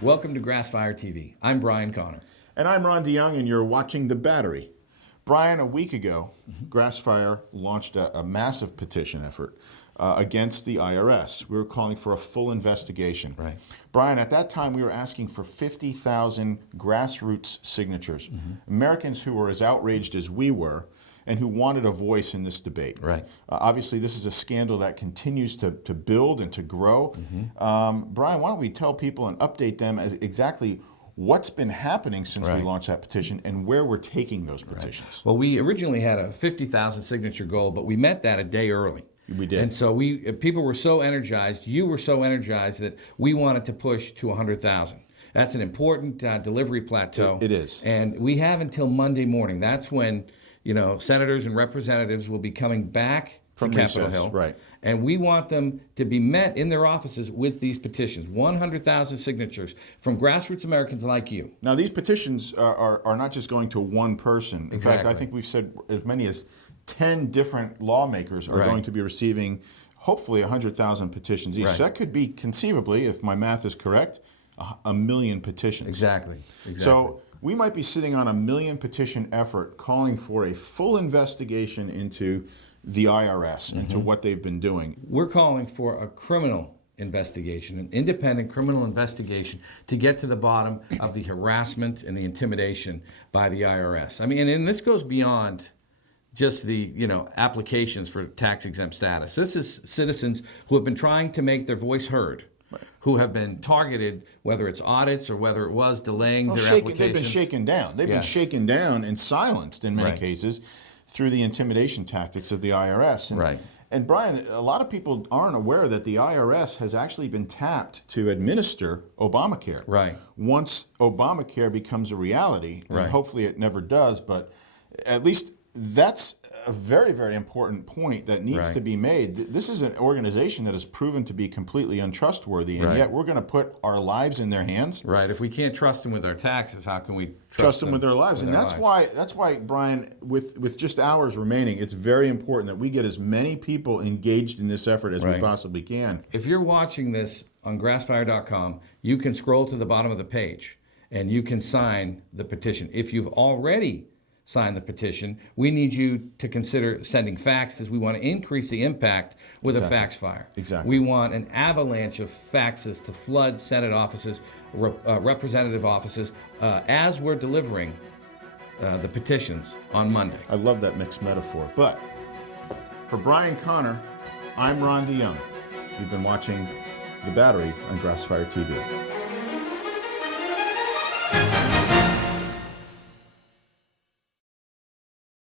Welcome to Grassfire TV. I'm Brian Connor. And I'm Ron DeYoung, and you're watching The Battery. Brian, a week ago, Grassfire launched a massive petition effort against the IRS. We were calling for a full investigation. Right. Brian, at that time, we were asking for 50,000 grassroots signatures, Americans who were as outraged as we were and who wanted a voice in this debate. Right. Obviously, this is a scandal that continues to build and to grow. Brian, why don't we tell people and update them as exactly what's been happening since we launched that petition and where we're taking those petitions? Well, we originally had a 50,000 signature goal, but we met that a day early. We did. And so people were so energized, you were so energized that we wanted to push to 100,000. That's an important delivery plateau. It is. And we have until Monday morning. That's when, senators and representatives will be coming back from to Capitol recess, Hill. right. And we want them to be met in their offices with these petitions, 100,000 signatures from grassroots Americans like you. Now, these petitions are not just going to one person. In fact, I think we've said as many as 10 different lawmakers are going to be receiving, hopefully, 100,000 petitions each. So that could be conceivably, if my math is correct, a million petitions. Exactly. So we might be sitting on a million petition effort calling for a full investigation into the IRS, into what they've been doing. We're calling for a criminal investigation, an independent criminal investigation to get to the bottom of the harassment and the intimidation by the IRS. I mean, and this goes beyond just the applications for tax-exempt status. This is citizens who have been trying to make their voice heard, who have been targeted, whether it's audits or whether it was delaying their applications. They've been shaken down. They've been shaken down and silenced in many cases through the intimidation tactics of the IRS. And Brian, a lot of people aren't aware that the IRS has actually been tapped to administer Obamacare. Once Obamacare becomes a reality, and hopefully it never does, but at least that's a very, very important point that needs to be made. This is an organization that has proven to be completely untrustworthy, and yet we're going to put our lives in their hands. If we can't trust them with our taxes, how can we trust them with their lives? And that's why, Brian, with just hours remaining, it's very important that we get as many people engaged in this effort as we possibly can. If you're watching this on grassfire.com, you can scroll to the bottom of the page and you can sign the petition. If you've already sign the petition, we need you to consider sending faxes. We want to increase the impact with a fax fire. We want an avalanche of faxes to flood Senate offices, representative offices, as we're delivering the petitions on Monday. I love that mixed metaphor. But for Brian Connor, I'm Ron DeYoung. You've been watching The Battery on Grassfire TV.